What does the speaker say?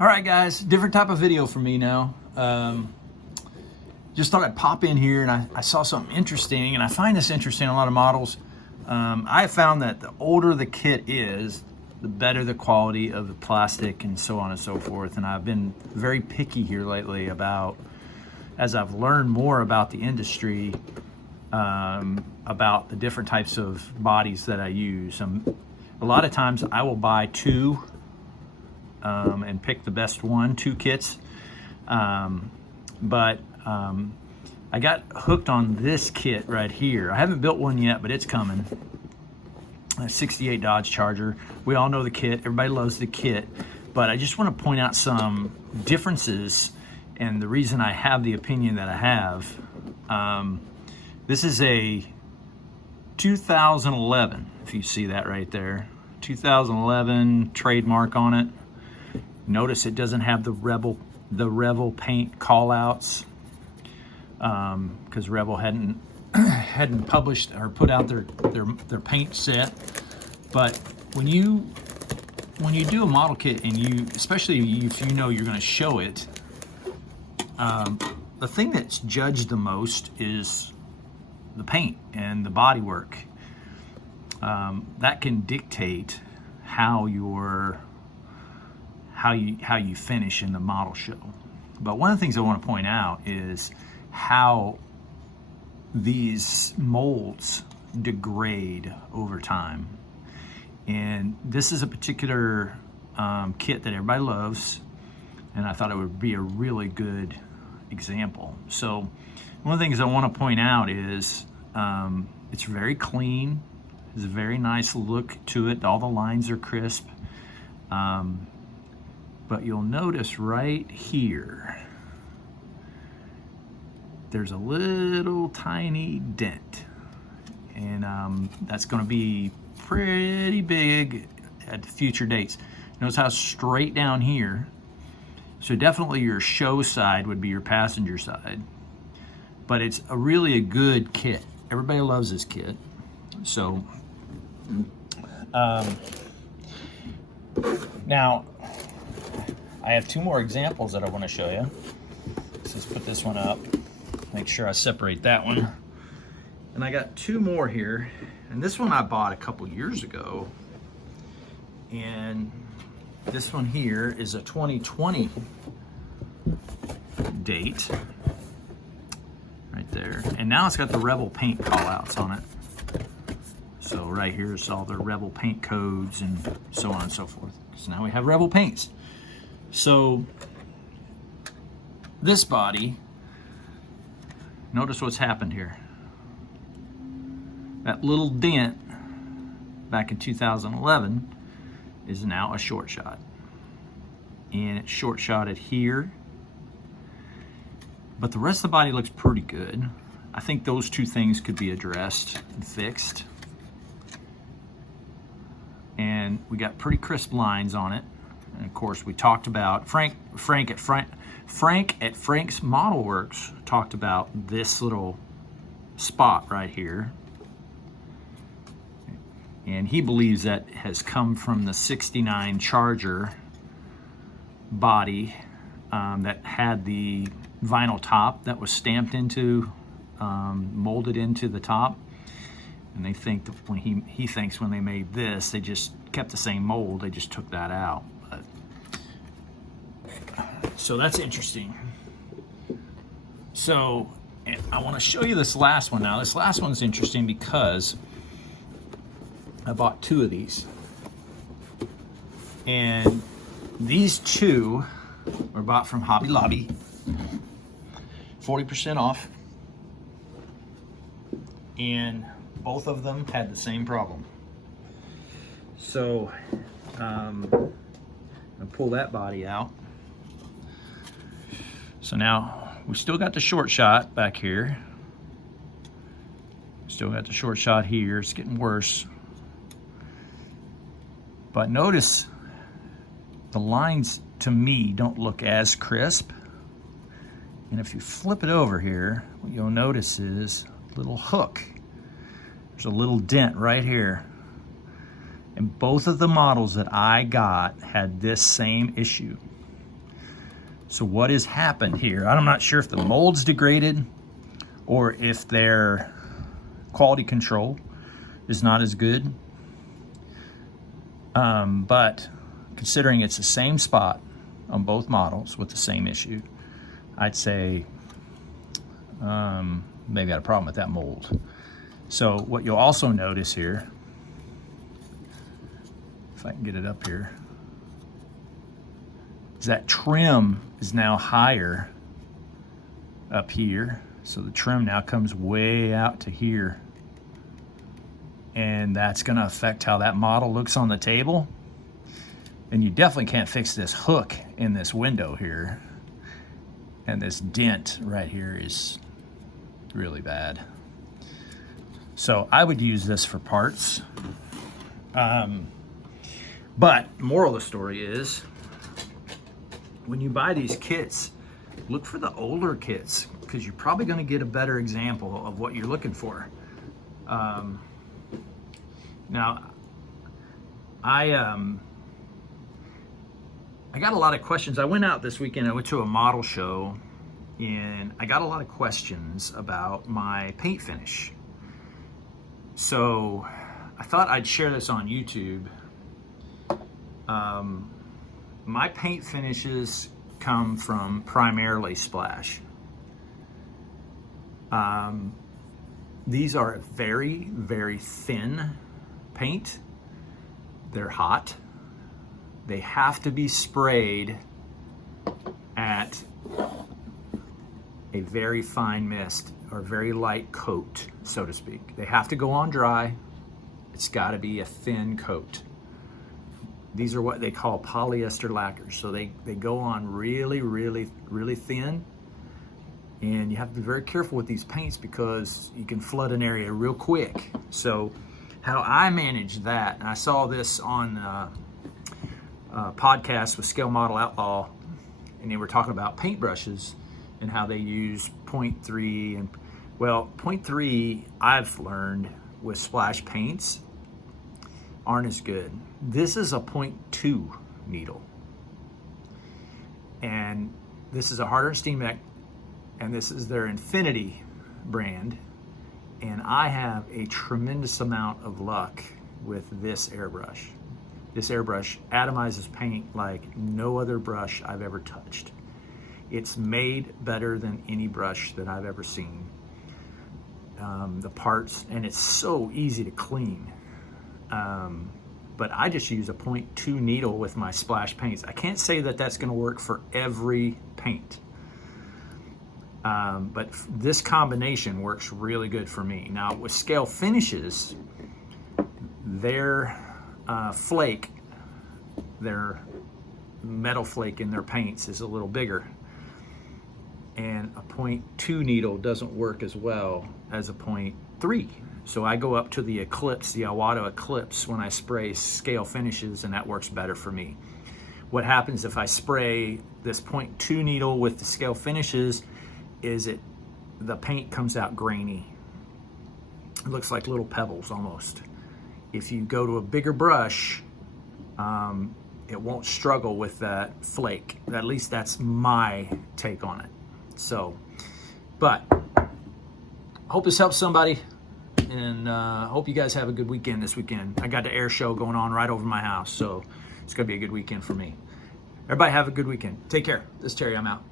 All right, guys, different type of video for me now. Just thought I'd pop in here, and I saw something interesting, and I find this interesting in a lot of models. I have found that the older the kit is, the better the quality of the plastic and so on and so forth. And I've been very picky here lately about, as I've learned more about the industry, about the different types of bodies that I use. A lot of times I will buy two and pick the best one, two kits. But I got hooked on this kit right here. I haven't built one yet, but it's coming. A 68 Dodge Charger. We all know the kit. Everybody loves the kit. But I just want to point out some differences and the reason I have the opinion that I have. This is a 2011, if you see that right there. 2011 trademark on it. Notice it doesn't have the Revell paint callouts, because Revell hadn't published or put out their paint set. But when you do a model kit, and especially if you know you're going to show it, the thing that's judged the most is the paint and the body work. That can dictate how you finish in the model show. But one of the things I want to point out is how these molds degrade over time. And this is a particular kit that everybody loves, and I thought it would be a really good example. So one of the things I want to point out is it's very clean. There's a very nice look to it. All the lines are crisp. But you'll notice right here, there's a little tiny dent. And that's going to be pretty big at future dates. Notice how straight down here. So definitely your show side would be your passenger side. But it's really a good kit. Everybody loves this kit. So now I have two more examples that I want to show you. So let's put this one up. Make sure I separate that one. And I got two more here. And this one I bought a couple years ago. And this one here is a 2020 date. Right there. And now it's got the Revell paint callouts on it. So right here is all the Revell paint codes and so on and so forth. So now we have Revell paints. So this body, notice what's happened here. That little dent back in 2011 is now a short shot. And it's short shotted here. But the rest of the body looks pretty good. I think those two things could be addressed and fixed. And we got pretty crisp lines on it. And of course, we talked about Frank at Frank's Model Works talked about this little spot right here. And he believes that has come from the 69 Charger body that had the vinyl top that was stamped into, molded into the top. And they think that he thinks when they made this, they just kept the same mold, they just took that out. So that's interesting. So I want to show you this last one now. This last one's interesting because I bought two of these. And these two were bought from Hobby Lobby. 40% off. And both of them had the same problem. So I'll pull that body out. So now we still got the short shot back here. Still got the short shot here. It's getting worse. But notice the lines to me don't look as crisp. And if you flip it over here, what you'll notice is a little hook. There's a little dent right here. And both of the models that I got had this same issue. So what has happened here? I'm not sure if the mold's degraded or if their quality control is not as good. But considering it's the same spot on both models with the same issue, I'd say maybe I had a problem with that mold. So what you'll also notice here, if I can get it up here, is that trim is now higher up here. So the trim now comes way out to here. And that's going to affect how that model looks on the table. And you definitely can't fix this hook in this window here. And this dent right here is really bad. So I would use this for parts. But moral of the story is, when you buy these kits, look for the older kits, because you're probably going to get a better example of what you're looking for. Now, I got a lot of questions. I went out this weekend. I went to a model show, and I got a lot of questions about my paint finish. So I thought I'd share this on YouTube. My paint finishes come from primarily Splash. These are a very, very thin paint. They're hot. They have to be sprayed at a very fine mist or very light coat, so to speak. They have to go on dry. It's got to be a thin coat. These are what they call polyester lacquers. So they go on really, really, really thin. And you have to be very careful with these paints because you can flood an area real quick. So how I manage that, and I saw this on a podcast with Scale Model Outlaw, and they were talking about paintbrushes and how they use 0.3. And well, 0.3 I've learned with Splash paints aren't as good. This is a 0.2 needle. And this is a Harder Steam Mech, and this is their Infinity brand. And I have a tremendous amount of luck with this airbrush. This airbrush atomizes paint like no other brush I've ever touched. It's made better than any brush that I've ever seen. The parts, and it's so easy to clean. But I just use a 0.2 needle with my Splash paints. I can't say that that's going to work for every paint. But this combination works really good for me. Now with Scale Finishes, their flake, their metal flake in their paints is a little bigger. And a 0.2 needle doesn't work as well as a 0.3. So I go up to the Eclipse, the Iwata Eclipse, when I spray Scale Finishes, and that works better for me. What happens if I spray this 0.2 needle with the Scale Finishes is the paint comes out grainy. It looks like little pebbles almost. If you go to a bigger brush, it won't struggle with that flake. At least that's my take on it. So, but hope this helps somebody, and hope you guys have a good weekend this weekend. I got the air show going on right over my house, so it's gonna be a good weekend for me. Everybody have a good weekend. Take care. This is Terry, I'm out.